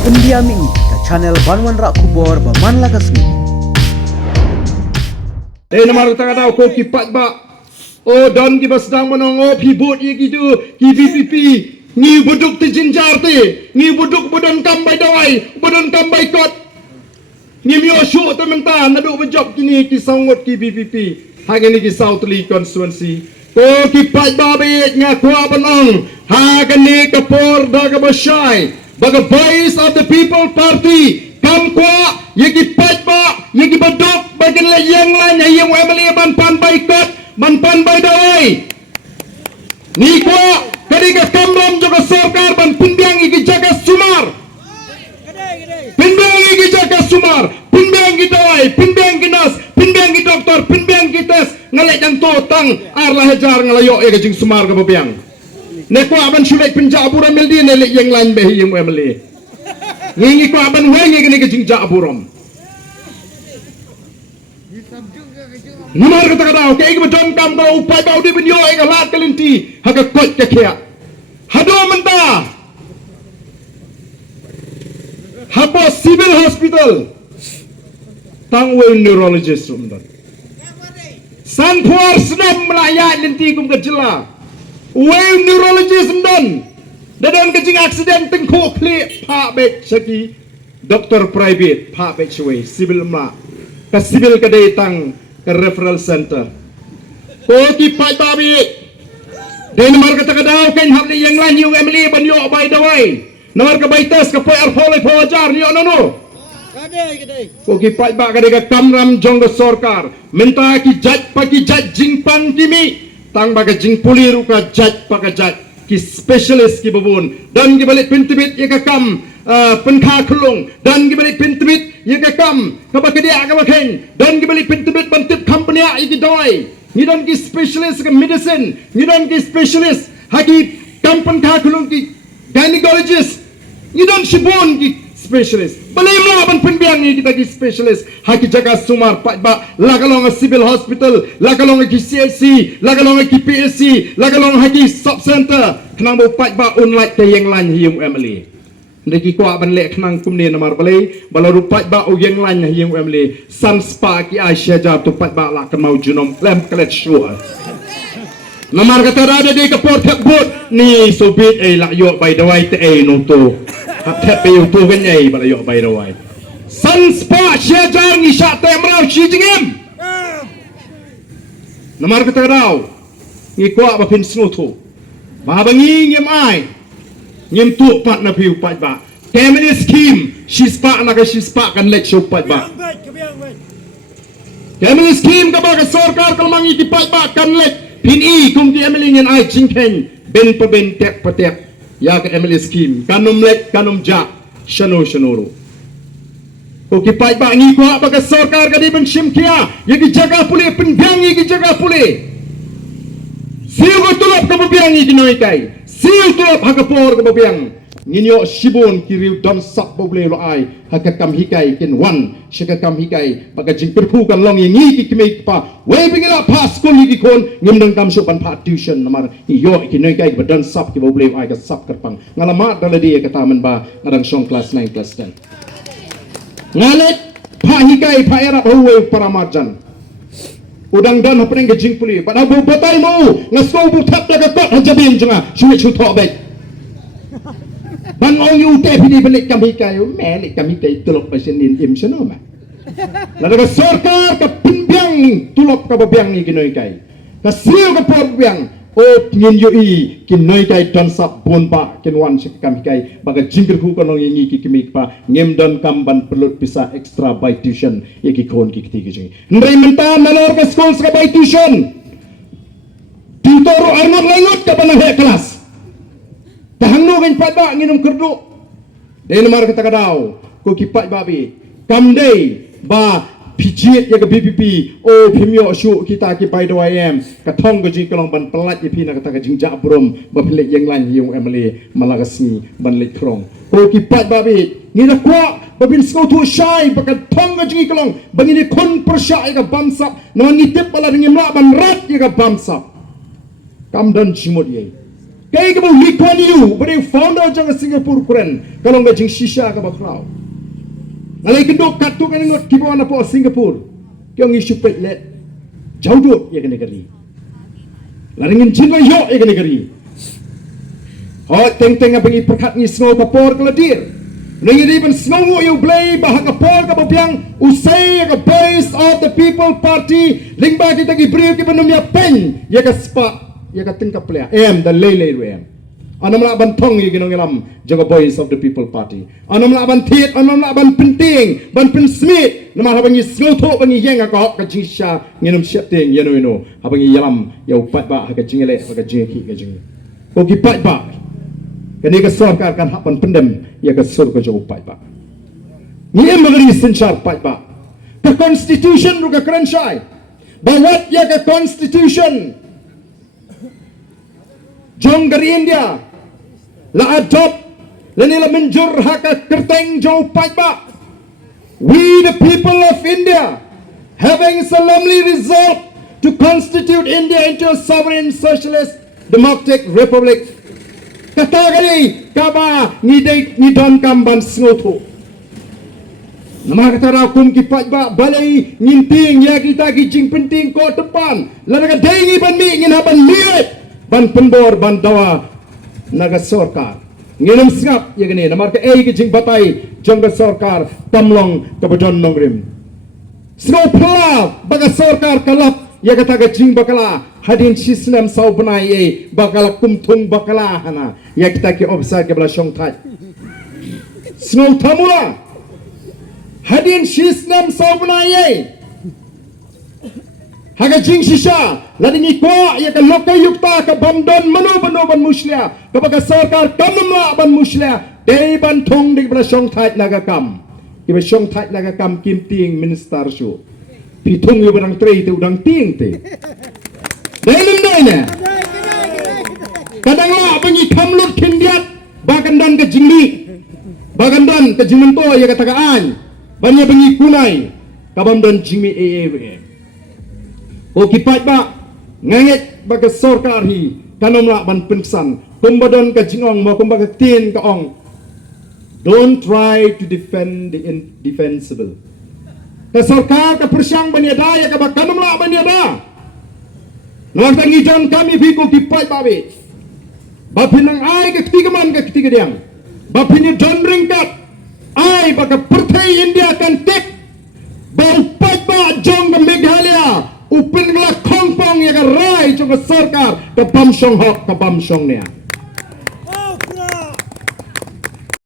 Pendiami ke channel Banwan Rak Kubor Baman Lagasmi. Namar kata kata ko kipat ba. Don ki basdang manong pibot ye gitu ki PPP ni buduk ti jinjar ti ni buduk badan kambai dawai badan kambai kot ni mio shu tu menta nadu bejob kini ki sangot ki PPP hage ni ki South Lee constituency ko kipat ba be ngakwa banong hage ni kapor daga basai baga voice of the people party kamkwa ye kipat ba ye ki baduk bagen la yang lain yang emily ban pan baikot Manpan bay dawai ni ko kadiga kamram jaga sorkar ban pindiang igi jaga sumar pindiang igi jaga sumar pindiang igi dawai pindiang igi nas pindiang igi doktor pindiang igi tes ngalek jang totang arlah hajar ngalayo e gajing sumar ka babiang ne ko aban sulek pinja abura meldi ne lek yang lain behi yang emeli ngingi ko aban wengi gini gajing ja aburam Namar kata kata, kaya ibu jom kam kalau upai bau di benyo ega lat kelinti, haga kot kekia. Hado menta, hapo civil hospital, tangwe neurologist menta. Sanpuar senam melayat linti kum kejela, we neurologist menta. Dadan kecing aksiden tengkok klik, pak bek seki, doktor private, pak bek cuy, civil mela, ke civil kedai tang. Ke referral center. Koki pai babi. Dan nomor kata kadau kan hab yang lain you Emily ban yo by the way. Nomor ke baitas ke pai arfolai fajar ni ono. Koki pai ba kade ka kamram jong sorkar. Minta ki jaj pagi jaj jingpang kimi. Tang baga jing puliru ka jaj paka jaj ki specialist ki babun. Dan ki balik pintibit ye ka kam penkha khulung dan ki balik pintibit ye ka kam kabakedia kabaken dan ki balik pintibit bantip company iki doi ni dan ki specialist ka medicine ni dan ki specialist haki kam penkha khulung ki gynecologist ni dan shibon ki specialist balai mo ban penbiang ni kita ki specialist haki jaga sumar pak ba lagalong civil hospital lagalong ki CSC lagalong ki PSC lagalong haki sub center kenang bo pak ba unlike ke yang lain hiung Emily Ndeki ko aban lek nang kumne namar balai balaru pat ba o yang lain yang emle san spa ki Asia ja tu pat ba la kan mau junom lem klet sure namar kata rada de ka port bot ni sobit la yo by the way te no to tap pe tu kan ai bala yo by the way san spa Asia ja ni sha te mrau chi jingem namar kata rau ni ko ba pin snu tu ba bangi ngem ai Nyem tu pat na piu pat ba. Family scheme, she's pak na ka she's pak kan lek show pat ba. Family scheme ka ba ka sorkar kalmang iki pat ba kan lek pin i kum di Emily nyen ai chingken ben pa ben tek pa tek. Ya ka Emily scheme kanum lek kanum ja shano shanoro. Oki pat ba ngi ko ba ka sorkar ka di ben shim kia yagi jaga puli pin biang yagi jaga puli. Siu ko tulap ka biang iki noi kai. Siu tulap hakapor ke babiang nginyo shibon kiriu don sap boble lo ai hakakam hikai kin wan shakakam hikai baka jing perpu kan long ngi ki kime pa we bingila pas skul hi kon ngimdang kam supan pa tuition namar yo ki noi kai badan sap ki boble ai ka sap kerpang ngalamat daladi ka taman ba ngadang song class 9 class 10 ngalet pa hikai pa era huwe paramarjan udang dan hapeng ke jing puli pada bu batai mau ngasko bu thap daga kot hajabin junga shui chu tho bet ban ong yu te pidi belik kami kai melik kami kai tulok pasenin im sono ma la daga sorkar ka pinbiang tulok ka babiang ni kinoi kai ka siu ka porbiang o ngin yu i kinoi kai don sap bon ba kin wan sik kami kai baga jingker ku konong ngi ki kimi pa ngem don kamban pelut bisa extra by tuition iki kon ki kiti gi ndai menta nalor ka school ka by tuition tutor arnot langot ka banang he kelas tahangno gen pat ba nginum kerdu dei nomor kata kadau ko ki pat babi kamdei ba pijit ya ke BPP o pimyo syu kita ki by the YM ka thong ko ji kalong ban pelat ipi na kata ka jingja brom ba pilek yang lan yung emle malagasni ban lek krong ko ki pat babi ni na kwa ba bin sko tu shai ba ka thong ko ji kalong ba ni kon persha ya ka bamsap no ni tip pala ngim la ban rat ya ka bamsap kam dan chimot ye Kaya ka Lee Kuan Yew, beri founder jang Singapore keren, kalau nggak jing shisha ka baklau. Ngalai kedok katu kan ngot kibawa na po Singapore, kaya ngi supet let, jauh dot ya kan negeri. Laringin jinwa yo ya kan negeri. Oh teng apa ngi perkat ngi snow kapor keladir. Nengi di ban snow yo blay bahag kapor ka babiang usai ka base of the people party lingba kita gi beri ki banum ya pen ya ka spa ya ka tingkap plea the lele em anam la ban thong ye ginong elam jaga voice of the people party anam la ban thiet anam la ban penting ban pen smith nama habangi slow tho bangi yang ka jingsha nginum siap ting yeno ino habangi yalam ya upat ba ha ka jingele ha ka jingki ka jing ko gi pat ba kani ka sorkar kan hapan pendem ya ka sur ko jo upat ba ni em bagari senchar pat ba ka constitution ru ka kranshai bawat ya ka constitution jong dari India la adopt la nila menjur haka kerteng jo pat ba we the people of India having solemnly resolved to constitute India into a sovereign socialist democratic republic kata kali kaba ngidon kamban sngoto nama kata rakum ki pat ba balai nginting ya kita ki jing penting ko depan la naga dengi ban mi ngin haban liat ban pendor ban dawa naga sorkar nginum singap ya gini namar ke ki jing batai jongga sorkar tamlong kabadon nongrim snow pla baga sorkar kalap ya kata ga jing bakla hadin sistem sau benai bakal kumtung bakla hana ya kita ki ophisar ke bala shong thai snow thamula hadin sistem sau benai haga jing shisha ladingi ko ya ka Lokayukta ka bandon mano ban muslia ka baga sorkar kamla ban muslia dei ban thung di bala shong thai naga kam iba shong thai naga kam kim ting minister shu pitung yu barang trei tu udang ting te dai ne kadang la bangi kamlut kindiat bagandan ke jingli bagandan ke jingmento ya kata kaan banyak bangi kunai kabamdan jingmi o kipat ba nganget baga sorkar hi kanom la ban pensan kumbadon ka jingong mo kumbaga tin ka ong don't try to defend the indefensible ka sorkar ka persyang baniada ya ka ba kanom la baniada nak tangi jan kami biko kipat babe bapinang ai ka ketiga man ka ketiga diang bapinnya John ringkat ai baka partai India kan tek bau pat ba jong ka Meghalaya upin la kongpong ya ka rai jong ka sorkar ka bamsong hok ka bamsong nia